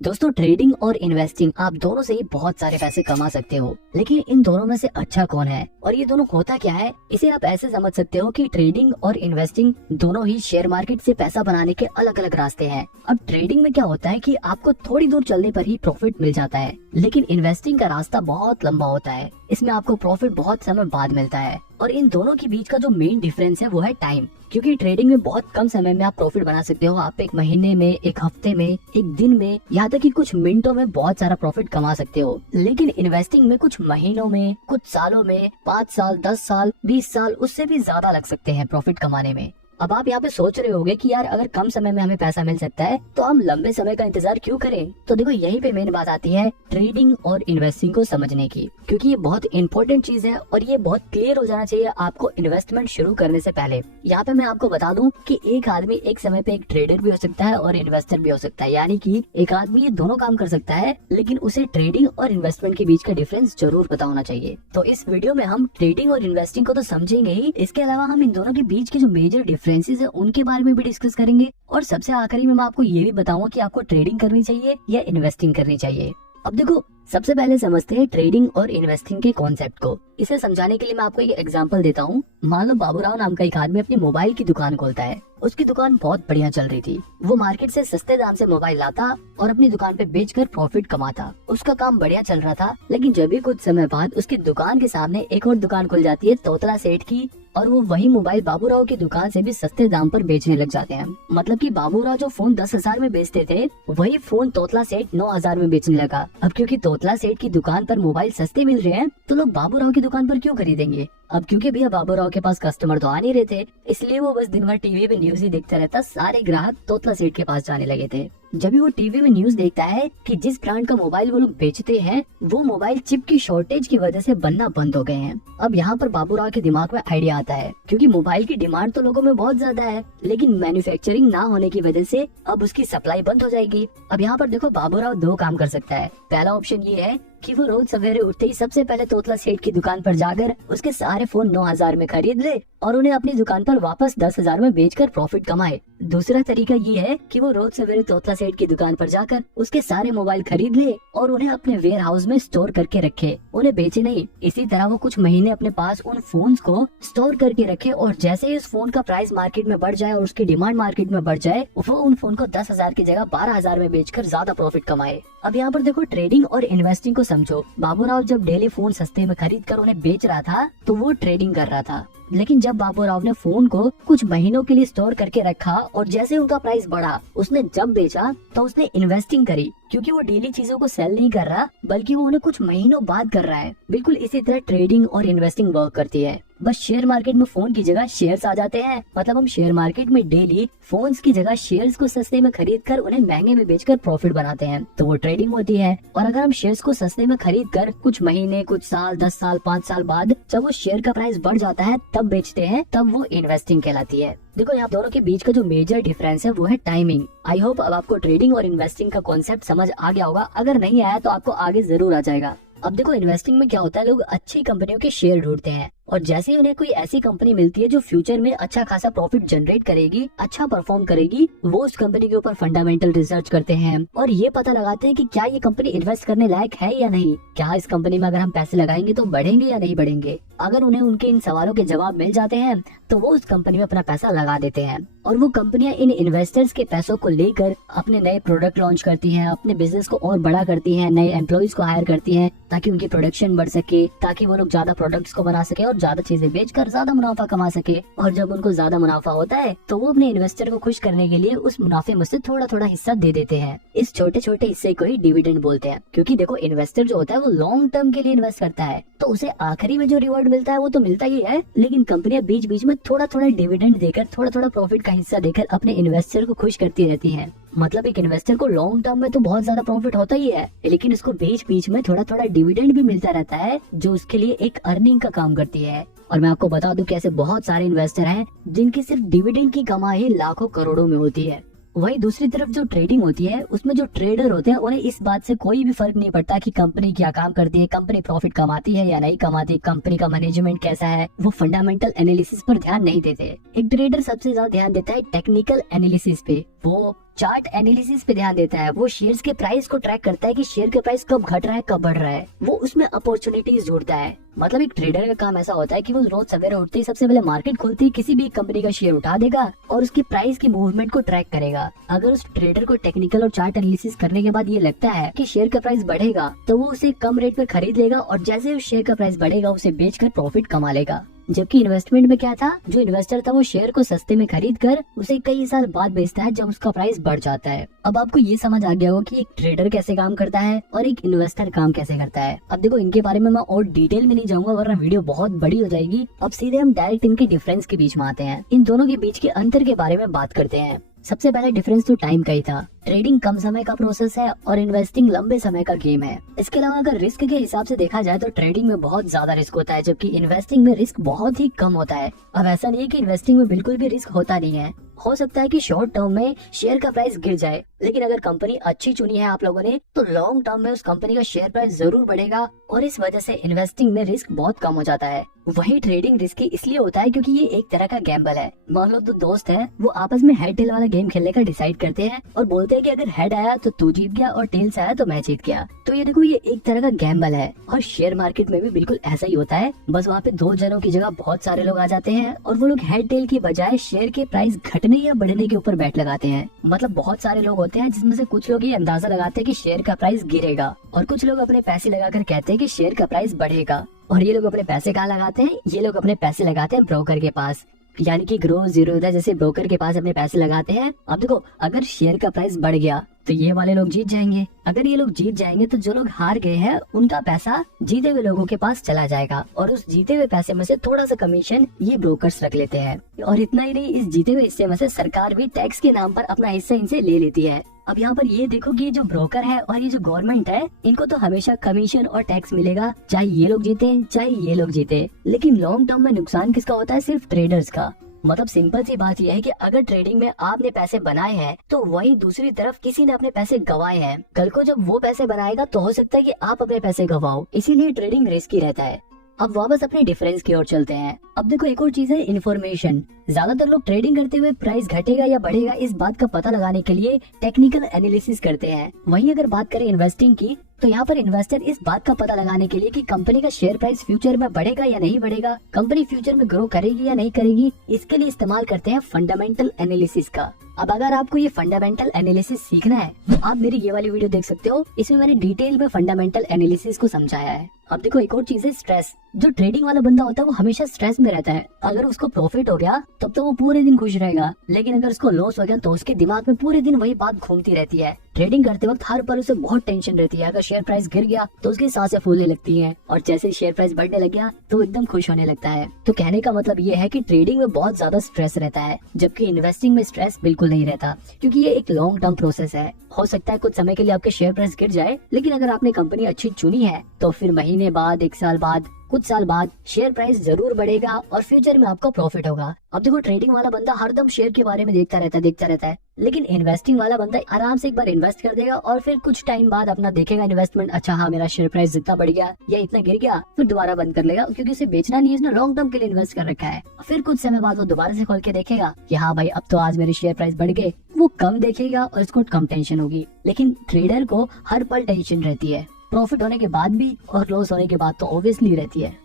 दोस्तों, ट्रेडिंग और इन्वेस्टिंग आप दोनों से ही बहुत सारे पैसे कमा सकते हो, लेकिन इन दोनों में से अच्छा कौन है और ये दोनों होता क्या है? इसे आप ऐसे समझ सकते हो कि ट्रेडिंग और इन्वेस्टिंग दोनों ही शेयर मार्केट से पैसा बनाने के अलग अलग रास्ते हैं। अब ट्रेडिंग में क्या होता है कि आपको थोड़ी दूर चलने पर ही प्रॉफिट मिल जाता है, लेकिन इन्वेस्टिंग का रास्ता बहुत लंबा होता है। इसमें आपको प्रॉफिट बहुत समय बाद मिलता है और इन दोनों के बीच का जो मेन डिफरेंस है वो है टाइम। क्योंकि ट्रेडिंग में बहुत कम समय में आप प्रॉफिट बना सकते हो। आप एक महीने में, एक हफ्ते में, एक दिन में, यहाँ तक कि कुछ मिनटों में बहुत सारा प्रॉफिट कमा सकते हो। लेकिन इन्वेस्टिंग में कुछ महीनों में, कुछ सालों में, 5 साल, 10 साल, 20 साल, उससे भी ज्यादा लग सकते हैं प्रॉफिट कमाने में। अब आप यहाँ पे सोच रहे होंगे कि यार अगर कम समय में हमें पैसा मिल सकता है तो हम लंबे समय का इंतजार क्यों करें? तो देखो, यहीं पे मेन बात आती है ट्रेडिंग और इन्वेस्टिंग को समझने की, क्योंकि ये बहुत इंपॉर्टेंट चीज है और ये बहुत क्लियर हो जाना चाहिए आपको इन्वेस्टमेंट शुरू करने से पहले। यहाँ पे मैं आपको बता दूं कि एक आदमी एक समय पे एक ट्रेडर भी हो सकता है और इन्वेस्टर भी हो सकता है, यानी कि एक आदमी ये दोनों काम कर सकता है, लेकिन उसे ट्रेडिंग और इन्वेस्टमेंट के बीच का डिफरेंस जरूर पता होना चाहिए। तो इस वीडियो में हम ट्रेडिंग और इन्वेस्टिंग को तो समझेंगे ही, इसके अलावा हम इन दोनों के बीच के जो मेजर डिफरेंसेस है उनके बारे में भी डिस्कस करेंगे और सबसे आखिरी में मैं आपको ये भी बताऊंगा कि आपको ट्रेडिंग करनी चाहिए या इन्वेस्टिंग करनी चाहिए। अब देखो, सबसे पहले समझते हैं ट्रेडिंग और इन्वेस्टिंग के कॉन्सेप्ट को। इसे समझाने के लिए मैं आपको एक एग्जांपल देता हूँ। मान लो बाबूराव नाम का एक आदमी अपनी मोबाइल की दुकान खोलता है। उसकी दुकान बहुत बढ़िया चल रही थी। वो मार्केट से सस्ते दाम से मोबाइल लाता और अपनी दुकान पे बेचकर प्रॉफिट कमाता। उसका काम बढ़िया चल रहा था, लेकिन जब भी कुछ समय बाद उसकी दुकान के सामने एक और दुकान खुल जाती है तोतला सेठ की, और वो वही मोबाइल बाबूराव की दुकान से भी सस्ते दाम पर बेचने लग जाते हैं। मतलब कि बाबूराव जो फोन 10,000 में बेचते थे, वही फोन तोतला सेठ 9,000 में बेचने लगा। अब क्योंकि तोतला सेठ की दुकान पर मोबाइल सस्ते मिल रहे हैं, तो लोग बाबूराव की दुकान पर क्यों खरीदेंगे? अब क्योंकि भैया बाबूराव के पास कस्टमर तो आ नहीं रहे थे, इसलिए वो बस दिन भर टीवी पे न्यूज ही देखता रहता। सारे ग्राहक तोतला सेठ के पास जाने लगे थे। जब भी वो टीवी में न्यूज देखता है कि जिस ब्रांड का मोबाइल वो लोग बेचते हैं, वो मोबाइल चिप की शॉर्टेज की वजह से बनना बंद हो गए हैं। अब यहाँ पर बाबूराव के दिमाग में आइडिया आता है, क्योंकि मोबाइल की डिमांड तो लोगों में बहुत ज्यादा है, लेकिन मैन्युफैक्चरिंग ना होने की वजह से अब उसकी सप्लाई बंद हो जाएगी। अब यहाँ पर देखो, बाबूराव दो काम कर सकता है। पहला ऑप्शन ये है कि वो रोज सवेरे उठते ही सबसे पहले तोतला सेठ की दुकान पर जाकर उसके सारे फोन 9,000 में खरीद ले और उन्हें अपनी दुकान पर वापस 10,000 में बेचकर प्रॉफिट कमाए। दूसरा तरीका ये है कि वो रोज सवेरे तोतला सेठ की दुकान पर जाकर उसके सारे मोबाइल खरीद ले और उन्हें अपने वेयर हाउस में स्टोर करके रखे, उन्हें बेचे नहीं। इसी तरह वो कुछ महीने अपने पास उन फोन्स को स्टोर करके रखे और जैसे ही उस फोन का प्राइस मार्केट में बढ़ जाए और उसकी डिमांड मार्केट में बढ़ जाए, वो उन फोन को 10,000 की जगह 12,000 में बेचकर ज्यादा प्रॉफिट कमाए। अब यहाँ पर देखो, ट्रेडिंग और इन्वेस्टिंग को समझो। बाबूराव जब डेली फोन सस्ते में खरीद कर उन्हें बेच रहा था तो वो ट्रेडिंग कर रहा था, लेकिन जब बाबूराव ने फोन को कुछ महीनों के लिए स्टोर करके रखा और जैसे उनका प्राइस बढ़ा, उसने जब बेचा तो उसने इन्वेस्टिंग करी, क्योंकि वो डेली चीजों को सेल नहीं कर रहा बल्कि वो उन्हें कुछ महीनों बाद कर रहा है। बिल्कुल इसी तरह ट्रेडिंग और इन्वेस्टिंग वर्क करती है। बस शेयर मार्केट में फोन की जगह शेयर्स आ जाते हैं। मतलब हम शेयर मार्केट में डेली फोन्स की जगह शेयर्स को सस्ते में खरीद कर उन्हें महंगे में बेचकर प्रॉफिट बनाते हैं, तो वो ट्रेडिंग होती है। और अगर हम शेयर्स को सस्ते में खरीद कर कुछ महीने, कुछ साल, 10 साल, 5 साल बाद जब वो शेयर का प्राइस बढ़ जाता है तब बेचते हैं, तब वो इन्वेस्टिंग कहलाती है। देखो, यहाँ दोनों के बीच का जो मेजर डिफरेंस है वो है टाइमिंग। आई होप अब आपको ट्रेडिंग और इन्वेस्टिंग का कॉन्सेप्ट समझ आ गया होगा। अगर नहीं आया तो आपको आगे जरूर आ जाएगा। अब देखो, इन्वेस्टिंग में क्या होता है, लोग अच्छी कंपनियों के शेयर ढूंढते हैं और जैसे ही उन्हें कोई ऐसी कंपनी मिलती है जो फ्यूचर में अच्छा खासा प्रॉफिट जनरेट करेगी, अच्छा परफॉर्म करेगी, वो उस कंपनी के ऊपर फंडामेंटल रिसर्च करते हैं और ये पता लगाते हैं कि क्या ये कंपनी इन्वेस्ट करने लायक है या नहीं, क्या इस कंपनी में अगर हम पैसे लगाएंगे तो बढ़ेंगे या नहीं बढ़ेंगे। अगर उन्हें उनके इन सवालों के जवाब मिल जाते हैं तो वो उस कंपनी में अपना पैसा लगा देते हैं और वो कंपनियां इन इन्वेस्टर्स के पैसों को लेकर अपने नए प्रोडक्ट लॉन्च करती हैं, अपने बिजनेस को और बड़ा करती हैं, नए एम्प्लॉइज को हायर करती हैं ताकि उनकी प्रोडक्शन बढ़ सके, ताकि वो लोग ज्यादा प्रोडक्ट्स को बना सके और ज्यादा चीजें बेचकर ज्यादा मुनाफा कमा सके। और जब उनको ज्यादा मुनाफा होता है तो वो अपने इन्वेस्टर को खुश करने के लिए उस मुनाफे में से थोड़ा थोड़ा हिस्सा दे देते हैं। इस छोटे छोटे हिस्से को ही डिविडेंड बोलते हैं, क्योंकि देखो, इन्वेस्टर जो होता है वो लॉन्ग टर्म के लिए इन्वेस्ट करता है, तो उसे आखिरी में जो रिवॉर्ड मिलता है वो तो मिलता ही है, लेकिन कंपनियां बीच बीच में थोड़ा थोड़ा डिविडेंड देकर, थोड़ा थोड़ा प्रॉफिट का हिस्सा देकर अपने इन्वेस्टर को खुश करती रहती हैं। मतलब एक इन्वेस्टर को लॉन्ग टर्म में तो बहुत ज्यादा प्रॉफिट होता ही है, लेकिन उसको बीच बीच में थोड़ा थोड़ा डिविडेंड भी मिलता रहता है, जो उसके लिए एक अर्निंग का काम करती है। और मैं आपको बता दूं कि ऐसे बहुत सारे इन्वेस्टर हैं जिनकी सिर्फ डिविडेंड की कमाई लाखों करोड़ों में होती है। वहीं दूसरी तरफ जो ट्रेडिंग होती है, उसमें जो ट्रेडर होते हैं उन्हें इस बात से कोई भी फर्क नहीं पड़ता कि कंपनी क्या काम करती है, कंपनी प्रॉफिट कमाती है या नहीं कमाती, कंपनी का मैनेजमेंट कैसा है। वो फंडामेंटल एनालिसिस पर ध्यान नहीं देते। एक ट्रेडर सबसे ज्यादा ध्यान देता है टेक्निकल एनालिसिस पे। वो चार्ट एनालिसिस पे ध्यान देता है, वो शेयर्स के प्राइस को ट्रैक करता है कि शेयर का प्राइस कब घट रहा है कब बढ़ रहा है, वो उसमें अपॉर्चुनिटीज ढूंढता है। मतलब एक ट्रेडर का काम ऐसा होता है कि वो रोज सवेरे उठते ही सबसे पहले मार्केट खोलते ही किसी भी कंपनी का शेयर उठा देगा और उसकी प्राइस की मूवमेंट को ट्रैक करेगा। अगर उस ट्रेडर को टेक्निकल और चार्ट एनालिसिस करने के बाद ये लगता है कि शेयर का प्राइस बढ़ेगा तो वो उसे कम रेट पर खरीद लेगा और जैसे उस शेयर का प्राइस बढ़ेगा उसे बेचकर प्रॉफिट कमा लेगा। जबकि इन्वेस्टमेंट में क्या था, जो इन्वेस्टर था वो शेयर को सस्ते में खरीद कर उसे कई साल बाद बेचता है जब उसका प्राइस बढ़ जाता है। अब आपको ये समझ आ गया होगा कि एक ट्रेडर कैसे काम करता है और एक इन्वेस्टर काम कैसे करता है। अब देखो इनके बारे में मैं और डिटेल में नहीं जाऊंगा वरना वीडियो बहुत बड़ी हो जाएगी। अब सीधे हम डायरेक्ट इनके डिफरेंस के बीच में आते हैं, इन दोनों के बीच के अंतर के बारे में बात करते हैं। सबसे पहले डिफरेंस तो टाइम का ही था। ट्रेडिंग कम समय का प्रोसेस है और इन्वेस्टिंग लंबे समय का गेम है। इसके अलावा अगर रिस्क के हिसाब से देखा जाए तो ट्रेडिंग में बहुत ज्यादा रिस्क होता है जबकि इन्वेस्टिंग में रिस्क बहुत ही कम होता है। अब ऐसा नहीं है कि इन्वेस्टिंग में बिल्कुल भी रिस्क होता नहीं है, हो सकता है कि शॉर्ट टर्म में शेयर का प्राइस गिर जाए, लेकिन अगर कंपनी अच्छी चुनी है आप लोगों ने तो लॉन्ग टर्म में उस कंपनी का शेयर प्राइस जरूर बढ़ेगा और इस वजह से इन्वेस्टिंग में रिस्क बहुत कम हो जाता है। वही ट्रेडिंग रिस्की इसलिए होता है क्योंकि ये एक तरह का गैम्बल है। मान लो दो दोस्त हैं, वो आपस में हेड टेल वाला गेम खेलने का डिसाइड करते हैं और बोलते हैं कि अगर हेड आया तो तू जीत गया और टेल्स आया तो मैं जीत गया। तो ये देखो ये एक तरह का गैम्बल है और शेयर मार्केट में भी बिल्कुल ऐसा ही होता है। बस वहाँ पे दो जनों की जगह बहुत सारे लोग आ जाते हैं और वो लोग हेड टेल की बजाय शेयर के प्राइस घटने या बढ़ने के ऊपर बैट लगाते हैं। मतलब बहुत सारे लोग होते हैं जिसमें से कुछ लोग ये अंदाजा लगाते हैं कि शेयर का प्राइस गिरेगा और कुछ लोग अपने पैसे लगाकर कहते हैं कि शेयर का प्राइस बढ़ेगा। और ये लोग अपने पैसे कहाँ लगाते हैं, ये लोग अपने पैसे लगाते हैं ब्रोकर के पास, यानी कि ग्रो जीरोधा जैसे ब्रोकर के पास अपने पैसे लगाते हैं। अब देखो अगर शेयर का प्राइस बढ़ गया तो ये वाले लोग जीत जाएंगे, अगर ये लोग जीत जाएंगे तो जो लोग हार गए हैं उनका पैसा जीते हुए लोगों के पास चला जाएगा और उस जीते हुए पैसे में से थोड़ा सा कमीशन ये ब्रोकर्स रख लेते हैं। और इतना ही नहीं, इस जीते हुए हिस्से में से सरकार भी टैक्स के नाम पर अपना हिस्सा इनसे ले लेती है। अब यहाँ पर ये देखो कि ये जो ब्रोकर है और ये जो गवर्नमेंट है इनको तो हमेशा कमीशन और टैक्स मिलेगा, चाहे ये लोग जीते चाहे ये लोग जीते। लेकिन लॉन्ग टर्म में नुकसान किसका होता है, सिर्फ ट्रेडर्स का। मतलब सिंपल सी बात यह है कि अगर ट्रेडिंग में आपने पैसे बनाए हैं तो वही दूसरी तरफ किसी ने अपने पैसे गंवाए हैं। कल को जब वो पैसे बनाएगा तो हो सकता है कि आप अपने पैसे गंवाओ, इसीलिए ट्रेडिंग रिस्की रहता है। अब वापस अपने डिफरेंस की ओर चलते हैं। अब देखो एक और चीज है इन्फॉर्मेशन। ज्यादातर लोग ट्रेडिंग करते हुए प्राइस घटेगा या बढ़ेगा इस बात का पता लगाने के लिए टेक्निकल एनालिसिस करते हैं। वहीं अगर बात करें इन्वेस्टिंग की तो यहाँ पर इन्वेस्टर इस बात का पता लगाने के लिए कि कंपनी का शेयर प्राइस फ्यूचर में बढ़ेगा या नहीं बढ़ेगा, कंपनी फ्यूचर में ग्रो करेगी या नहीं करेगी, इसके लिए इस्तेमाल करते हैं फंडामेंटल एनालिसिस का। अब अगर आपको ये फंडामेंटल एनालिसिस सीखना है तो आप मेरी ये वाली वीडियो देख सकते हो, इसमें मैंने डिटेल में फंडामेंटल एनालिसिस को समझाया है। अब देखो एक और चीज है स्ट्रेस। जो ट्रेडिंग वाला बंदा होता है वो हमेशा स्ट्रेस में रहता है। अगर उसको प्रॉफिट हो गया तब तो वो पूरे दिन खुश रहेगा, लेकिन अगर उसको लॉस हो गया तो उसके दिमाग में पूरे दिन वही बात घूमती रहती है। ट्रेडिंग करते वक्त हर पल उसे बहुत टेंशन रहती है। अगर शेयर प्राइस गिर गया तो उसकी सांसें फूलने लगती हैं और जैसे शेयर प्राइस बढ़ने लग गया तो एकदम खुश होने लगता है। तो कहने का मतलब ये है कि ट्रेडिंग में बहुत ज्यादा स्ट्रेस रहता है जबकि इन्वेस्टिंग में स्ट्रेस बिल्कुल नहीं रहता, क्योंकि ये एक लॉन्ग टर्म प्रोसेस है। हो सकता है कुछ समय के लिए आपके शेयर प्राइस गिर जाए, लेकिन अगर आपने कंपनी अच्छी चुनी है तो फिर महीने बाद, एक साल बाद, कुछ साल बाद शेयर प्राइस जरूर बढ़ेगा और फ्यूचर में आपको प्रॉफिट होगा। अब देखो ट्रेडिंग वाला बंदा हरदम शेयर के बारे में देखता रहता है, लेकिन इन्वेस्टिंग वाला बंदा आराम से एक बार इन्वेस्ट कर देगा और फिर कुछ टाइम बाद अपना देखेगा इन्वेस्टमेंट, अच्छा हाँ मेरा शेयर प्राइस जितना बढ़ गया या इतना गिर गया, फिर दोबारा बंद कर लेगा, क्योंकि उसे बेचना नहीं है, उसने लॉन्ग टर्म के लिए इन्वेस्ट कर रखा है। फिर कुछ समय बाद वो दोबारा से खोल के देखेगा कि हाँ भाई अब तो आज मेरे शेयर प्राइस बढ़ गए, वो कम देखेगा और इसको कम टेंशन होगी। लेकिन ट्रेडर को हर पल टेंशन रहती है, प्रॉफिट होने के बाद भी और लॉस होने के बाद तो ऑब्वियसली रहती है।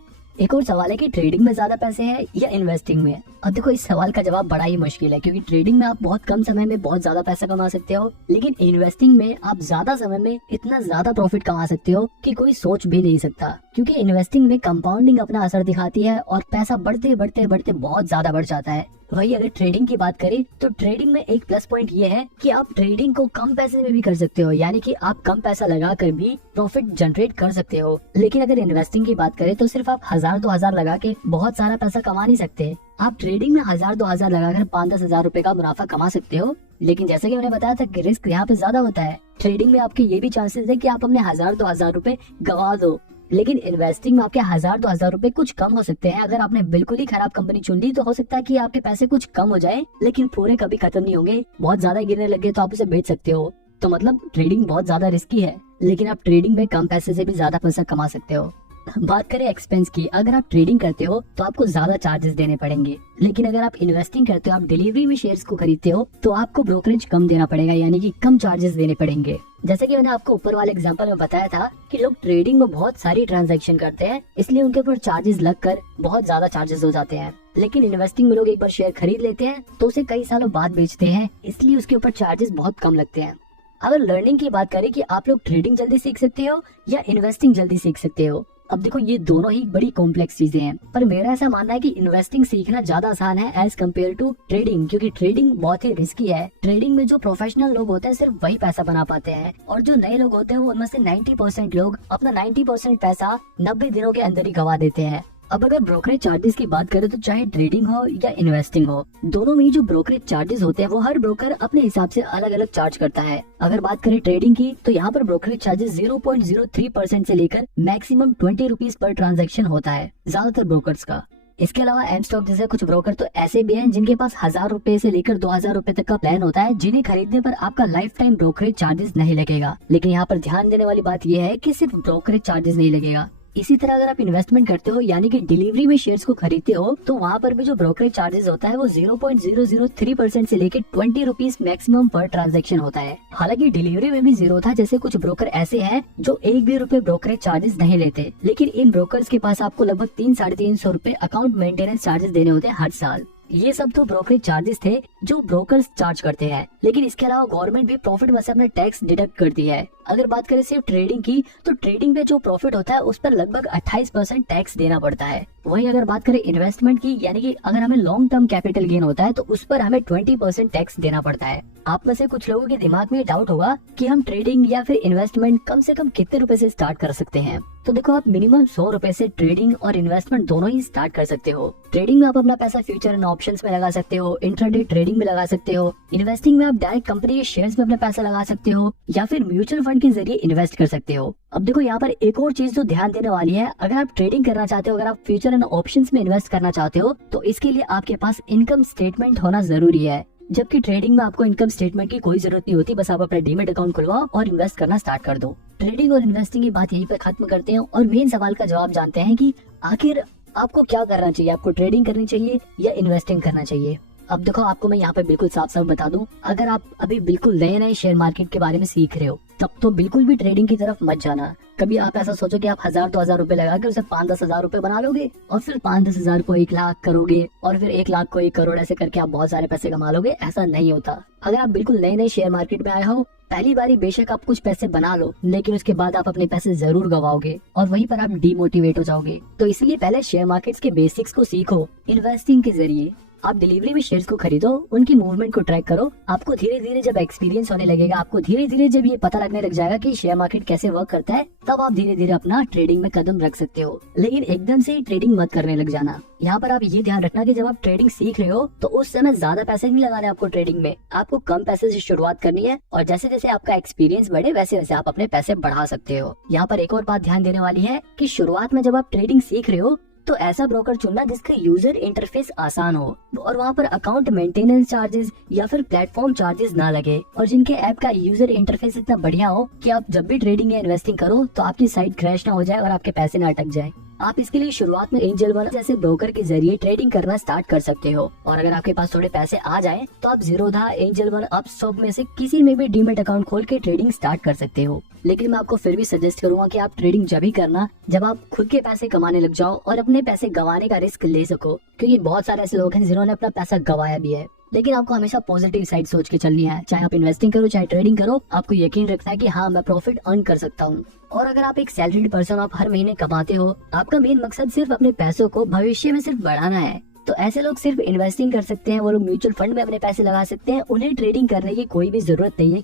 एक और सवाल है कि ट्रेडिंग में ज्यादा पैसे हैं या इन्वेस्टिंग में। अब देखो इस सवाल का जवाब बड़ा ही मुश्किल है, क्योंकि ट्रेडिंग में आप बहुत कम समय में बहुत ज्यादा पैसा कमा सकते हो, लेकिन इन्वेस्टिंग में आप ज्यादा समय में इतना ज्यादा प्रॉफिट कमा सकते हो कि कोई सोच भी नहीं सकता। क्योंकि इन्वेस्टिंग में कंपाउंडिंग अपना असर दिखाती है और पैसा बढ़ते बढ़ते बढ़ते बहुत ज्यादा बढ़ जाता है। वही अगर ट्रेडिंग की बात करें तो ट्रेडिंग में एक प्लस पॉइंट ये है कि आप ट्रेडिंग को कम पैसे में भी कर सकते हो, यानी कि आप कम पैसा लगा कर भी प्रॉफिट जनरेट कर सकते हो। लेकिन अगर इन्वेस्टिंग की बात करें तो सिर्फ आप 1000-2000 लगा के बहुत सारा पैसा कमा नहीं सकते। आप ट्रेडिंग में 1000-2000 लगाकर 5-10 हजार रुपए का मुनाफा कमा सकते हो, लेकिन जैसे कि मैंने बताया था कि रिस्क यहाँ पे ज्यादा होता है। ट्रेडिंग में आपके ये भी चांसेस है कि आप अपने 1000-2000 रुपए गवा दो, लेकिन इन्वेस्टिंग में आपके 1000-2000 रुपए कुछ कम हो सकते हैं। अगर आपने बिल्कुल ही खराब कंपनी चुन ली तो हो सकता है कि आपके पैसे कुछ कम हो जाए, लेकिन पूरे कभी खत्म नहीं होंगे। बहुत ज्यादा गिरने लगे तो आप उसे बेच सकते हो। तो मतलब ट्रेडिंग बहुत ज्यादा रिस्की है, लेकिन आप ट्रेडिंग में कम पैसे से भी ज्यादा पैसा कमा सकते हो। बात करें एक्सपेंस की, अगर आप ट्रेडिंग करते हो तो आपको ज्यादा चार्जेस देने पड़ेंगे, लेकिन अगर आप इन्वेस्टिंग करते हो, आप डिलीवरी में शेयर्स को खरीदते हो, तो आपको ब्रोकरेज कम देना पड़ेगा, यानी कि कम चार्जेस देने पड़ेंगे। जैसे कि मैंने आपको ऊपर वाले एग्जांपल में बताया था कि लोग ट्रेडिंग में बहुत सारी ट्रांजैक्शन करते हैं, इसलिए उनके ऊपर चार्जेस लगकर बहुत ज्यादा चार्जेस हो जाते हैं। लेकिन इन्वेस्टिंग में लोग एक बार शेयर खरीद लेते हैं तो उसे कई सालों बाद बेचते हैं, इसलिए उसके ऊपर चार्जेस बहुत कम लगते हैं। अगर लर्निंग की बात करें कि आप लोग ट्रेडिंग जल्दी सीख सकते हो या इन्वेस्टिंग जल्दी सीख सकते हो, अब देखो ये दोनों ही बड़ी कॉम्प्लेक्स चीजें हैं, पर मेरा ऐसा मानना है कि इन्वेस्टिंग सीखना ज्यादा आसान है एज कम्पेयर टू ट्रेडिंग, क्योंकि ट्रेडिंग बहुत ही रिस्की है। ट्रेडिंग में जो प्रोफेशनल लोग होते हैं सिर्फ वही पैसा बना पाते हैं, और जो नए लोग होते हैं उनमें से 90% लोग अपना 90% पैसा 90 दिनों के अंदर ही गवा देते हैं। अब अगर ब्रोकरेज चार्जेस की बात करें तो चाहे ट्रेडिंग हो या इन्वेस्टिंग हो, दोनों में जो ब्रोकरेज चार्जेस होते हैं वो हर ब्रोकर अपने हिसाब से अलग अलग चार्ज करता है। अगर बात करें ट्रेडिंग की तो यहाँ पर ब्रोकरेज चार्जेस 0.03% से लेकर मैक्सिमम 20 रुपीज पर ट्रांजेक्शन होता है ज्यादातर ब्रोकर्स का। इसके अलावा एम स्टॉक जैसे कुछ ब्रोकर तो ऐसे भी हैं जिनके पास 1000 रुपए से लेकर 2000 रुपए तक का प्लान होता है, जिन्हें खरीदने पर आपका लाइफ टाइम ब्रोकरेज चार्जेस नहीं लगेगा। लेकिन यहाँ पर ध्यान देने वाली बात यह है कि सिर्फ ब्रोकरेज चार्जेस नहीं लगेगा। इसी तरह अगर आप इन्वेस्टमेंट करते हो यानी कि डिलीवरी में शेयर्स को खरीदते हो, तो वहाँ पर भी जो ब्रोकरेज चार्जेस होता है वो 0.003% से लेकर 20 रुपीज मैक्सिमम पर ट्रांजैक्शन होता है। हालांकि डिलीवरी में भी जीरो था, जैसे कुछ ब्रोकर ऐसे हैं जो 1 भी रुपए ब्रोकरेज चार्जेस नहीं लेते, लेकिन इन ब्रोकर्स के पास आपको लगभग 300-350 रुपए अकाउंट मेंटेनेंस चार्जेस देने होते हैं हर साल। ये सब तो ब्रोकरेज चार्जेस थे जो ब्रोकर्स चार्ज करते हैं, लेकिन इसके अलावा गवर्नमेंट भी प्रॉफिट में से अपना टैक्स डिडक्ट करती है। अगर बात करें सिर्फ ट्रेडिंग की तो ट्रेडिंग में जो प्रॉफिट होता है उस पर लगभग 28% टैक्स देना पड़ता है। वहीं अगर बात करें इन्वेस्टमेंट की, यानी कि अगर हमें लॉन्ग टर्म कैपिटल गेन होता है तो उस पर हमें 20% टैक्स देना पड़ता है। आप में से कुछ लोगों के दिमाग में डाउट होगा कि हम ट्रेडिंग या फिर इन्वेस्टमेंट कम से कम कितने रुपए से स्टार्ट कर सकते हैं। तो देखो, आप मिनिमम 100 रुपए से ट्रेडिंग और इन्वेस्टमेंट दोनों ही स्टार्ट कर सकते हो। ट्रेडिंग में आप अपना पैसा फ्यूचर एंड ऑप्शंस में लगा सकते हो, इंट्राडे ट्रेडिंग में लगा सकते हो। इन्वेस्टिंग में आप डायरेक्ट कंपनी के शेयर्स में अपना पैसा लगा सकते हो या फिर म्यूचुअल फंड के जरिए इन्वेस्ट कर सकते हो। अब देखो, यहाँ पर एक और चीज जो ध्यान देने वाली है, अगर आप ट्रेडिंग करना चाहते हो, अगर आप फ्यूचर एंड ऑप्शंस में इन्वेस्ट करना चाहते हो, तो इसके लिए आपके पास इनकम स्टेटमेंट होना जरूरी है। जबकि ट्रेडिंग में आपको इनकम स्टेटमेंट की कोई जरूरत नहीं होती, बस आप अपना डीमेट अकाउंट खुलवाओ और इन्वेस्ट करना स्टार्ट कर दो। ट्रेडिंग और इन्वेस्टिंग की बात यहीं पर खत्म करते हैं और मेन सवाल का जवाब जानते हैं कि आखिर आपको क्या करना चाहिए, आपको ट्रेडिंग करनी चाहिए या इन्वेस्टिंग करना चाहिए। अब देखो, आपको मैं यहाँ पे बिल्कुल साफ साफ बता दूं, अगर आप अभी बिल्कुल नए नए शेयर मार्केट के बारे में सीख रहे हो तब तो बिल्कुल भी ट्रेडिंग की तरफ मत जाना। कभी आप ऐसा सोचो कि आप 1000-2000 रुपए लगा के उसे 5-10 हजार रुपए बना लोगे और फिर 5-10 हजार को 1 लाख करोगे और फिर 1 लाख को 1 करोड़, ऐसे करके आप बहुत सारे पैसे कमा लोगे। ऐसा नहीं होता। अगर आप बिल्कुल नए नए शेयर मार्केट में आए हो, पहली बारी बेशक आप कुछ पैसे बना लो, लेकिन उसके बाद आप अपने पैसे जरूर गवाओगे और वहीं पर आप डीमोटिवेट हो जाओगे। तो इसलिए पहले शेयर मार्केट्स के बेसिक्स को सीखो। इन्वेस्टिंग के जरिए आप डिलीवरी में शेयर्स को खरीदो, उनकी मूवमेंट को ट्रैक करो। आपको धीरे धीरे जब एक्सपीरियंस होने लगेगा, आपको धीरे धीरे जब ये पता लगने लग जाएगा कि शेयर मार्केट कैसे वर्क करता है, तब आप धीरे धीरे अपना ट्रेडिंग में कदम रख सकते हो। लेकिन एकदम से ही ट्रेडिंग मत करने लग जाना। यहाँ पर आप ये ध्यान रखना कि जब आप ट्रेडिंग सीख रहे हो तो उस समय ज्यादा पैसे नहीं लगाने आपको ट्रेडिंग में। आपको कम पैसे से शुरुआत करनी है और जैसे जैसे आपका एक्सपीरियंस बढ़े वैसे वैसे आप अपने पैसे बढ़ा सकते हो। यहाँ पर एक और बात ध्यान देने वाली है कि शुरुआत में जब आप ट्रेडिंग सीख रहे हो तो ऐसा ब्रोकर चुनना जिसका यूजर इंटरफेस आसान हो और वहाँ पर अकाउंट मेंटेनेंस चार्जेस या फिर प्लेटफॉर्म चार्जेस ना लगे, और जिनके ऐप का यूजर इंटरफेस इतना बढ़िया हो कि आप जब भी ट्रेडिंग या इन्वेस्टिंग करो तो आपकी साइट क्रैश ना हो जाए और आपके पैसे ना अटक जाए। आप इसके लिए शुरुआत में एंजल वन जैसे ब्रोकर के जरिए ट्रेडिंग करना स्टार्ट कर सकते हो, और अगर आपके पास थोड़े पैसे आ जाए तो आप जीरोधा, एंजल वन, अपस्टॉक में से किसी में भी डीमेट अकाउंट खोल के ट्रेडिंग स्टार्ट कर सकते हो। लेकिन मैं आपको फिर भी सजेस्ट करूंगा कि आप ट्रेडिंग जब ही करना जब आप खुद के पैसे कमाने लग जाओ और अपने पैसे गंवाने का रिस्क ले सको, क्योंकि बहुत सारे ऐसे लोग हैं जिन्होंने अपना पैसा गंवाया भी है। लेकिन आपको हमेशा पॉजिटिव साइड सोच के चलनी है। चाहे आप इन्वेस्टिंग करो चाहे ट्रेडिंग करो, आपको यकीन रखना है कि हाँ, मैं प्रॉफिट अर्न कर सकता हूँ। और अगर आप एक सैलरीड पर्सन, आप हर महीने कमाते हो, आपका मेन मकसद सिर्फ अपने पैसों को भविष्य में सिर्फ बढ़ाना है, तो ऐसे लोग सिर्फ इन्वेस्टिंग कर सकते हैं। वो लोग म्यूचुअल फंड में अपने पैसे लगा सकते हैं। उन्हें ट्रेडिंग करने की कोई भी जरूरत नहीं है।